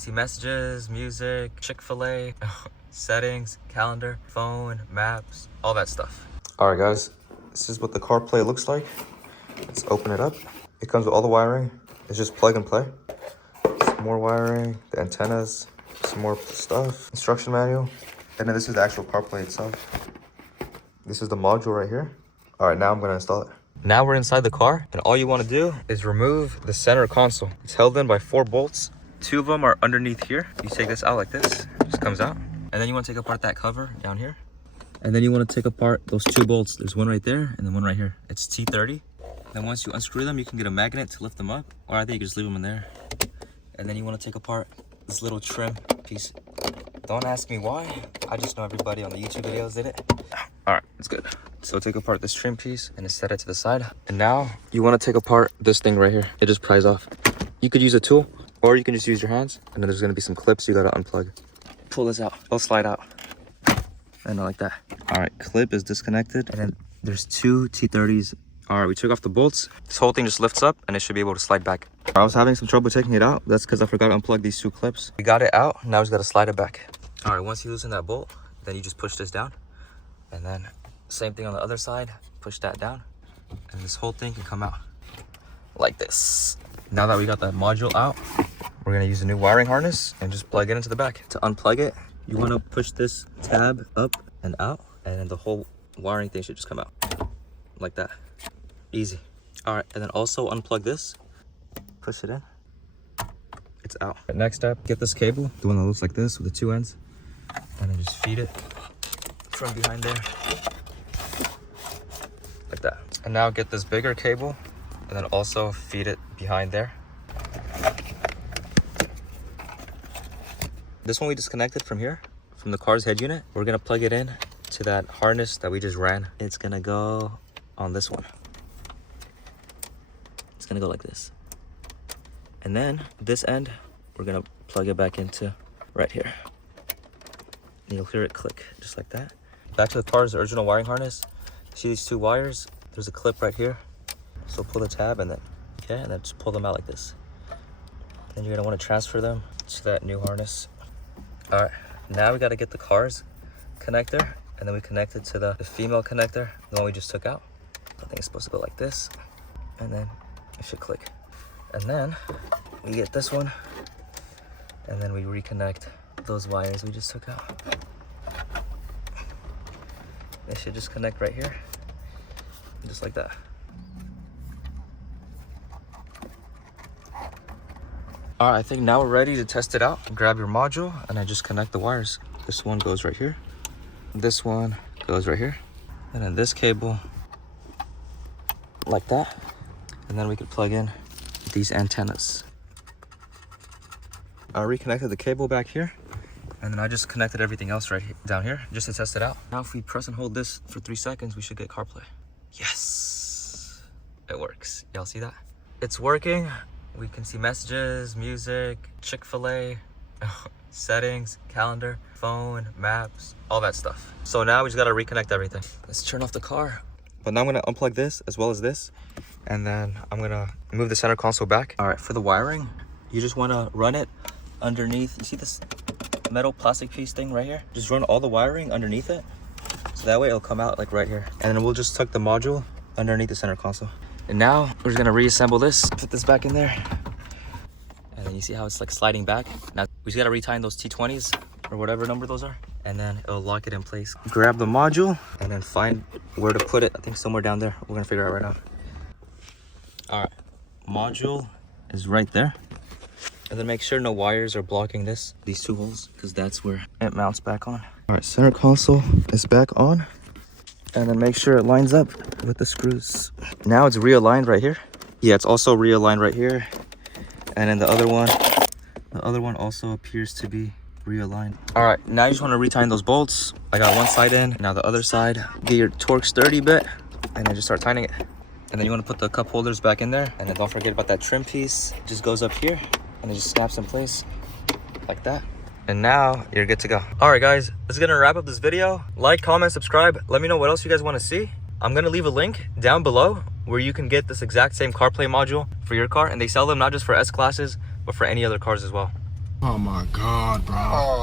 see messages, music, Chick-fil-A, settings, calendar, phone, maps, all that stuff. All right, guys, this is what the CarPlay looks like. Let's open it up. It comes with all the wiring. It's just plug and play. Some more wiring, the antennas, some more stuff, instruction manual. And then this is the actual CarPlay itself. This is the module right here. All right, now I'm gonna install it. Now we're inside the car, and all you wanna do is remove the center console. It's held in by 4 bolts. 2 of them are underneath here. You take this out like this, it just comes out. And then you wanna take apart that cover down here. And then you wanna take apart those 2 bolts. There's one right there, and then one right here. It's T30. Then once you unscrew them, you can get a magnet to lift them up, or I think you can just leave them in there. And then you wanna take apart this little trim piece. Don't ask me why, I just know everybody on the YouTube videos did it. All right, it's good. So take apart this trim piece and set it to the side. And now you want to take apart this thing right here. It just pries off. You could use a tool, or you can just use your hands. And then there's going to be some clips you got to unplug. Pull this out. It'll slide out. And like that. All right, clip is disconnected. And then there's 2 T30s. All right, we took off the bolts. This whole thing just lifts up and it should be able to slide back. I was having some trouble taking it out. That's because I forgot to unplug these 2 clips. We got it out. Now we just got to slide it back. All right, once you loosen that bolt, then you just push this down. And then same thing on the other side, push that down, and this whole thing can come out like this. Now that we got that module out, we're gonna use a new wiring harness and just plug it into the back. To unplug it, you wanna push this tab up and out, and then the whole wiring thing should just come out like that. Easy. All right, and then also unplug this, push it in, it's out. Next step, get this cable, the one that looks like this with the 2 ends, and then just feed it from behind there like that. And now get this bigger cable and then also feed it behind there. This one we disconnected from here, from the car's head unit. We're gonna plug it in to that harness that we just ran. It's gonna go on this one. It's gonna go like this. And then this end, we're gonna plug it back into right here. And you'll hear it click just like that. Back to the car's original wiring harness. See these 2 wires? There's a clip right here. So pull the tab and then, okay, and then just pull them out like this. Then you're gonna wanna transfer them to that new harness. All right, now we gotta get the car's connector, and then we connect it to the female connector, the one we just took out. I think it's supposed to go like this, and then it should click. And then we get this one, and then we reconnect those wires we just took out. They should just connect right here, just like that. All right, I think now we're ready to test it out. Grab your module and I just connect the wires. This one goes right here. This one goes right here. And then this cable, like that. And then we could plug in these antennas. I reconnected the cable back here. And then I just connected everything else right down here just to test it out. Now if we press and hold this for 3 seconds, we should get CarPlay. Yes, it works. Y'all see that? It's working. We can see messages, music, Chick-fil-A, settings, calendar, phone, maps, all that stuff. So now we just gotta reconnect everything. Let's turn off the car. But now I'm gonna unplug this as well as this. And then I'm gonna move the center console back. All right, for the wiring, you just wanna run it underneath. You see this metal plastic piece thing right here? Just run all the wiring underneath it, so that way it'll come out like right here. And then we'll just tuck the module underneath the center console. And now we're just gonna reassemble this, put this back in there. And then you see how it's like sliding back. Now we just gotta retie those T20s or whatever number those are, and then it'll lock it in place. Grab the module and then find where to put it. I think somewhere down there. We're gonna figure it out right now. All right, module is right there. And then make sure no wires are blocking these 2 holes, because that's where it mounts back on. All right, center console is back on. And then make sure it lines up with the screws. Now it's realigned right here. Yeah, it's also realigned right here. And then the other one also appears to be realigned. All right, now you just want to retie those bolts. I got one side in, now the other side. Get your torque sturdy bit, and then just start tightening it. And then you want to put the cup holders back in there. And then don't forget about that trim piece. It just goes up here, and it just snaps in place like that. And now you're good to go. All right, guys, that's gonna wrap up this video. Like, comment, subscribe. Let me know what else you guys want to see. I'm gonna leave a link down below where you can get this exact same CarPlay module for your car, and they sell them not just for S classes, but for any other cars as well. Oh my God, bro.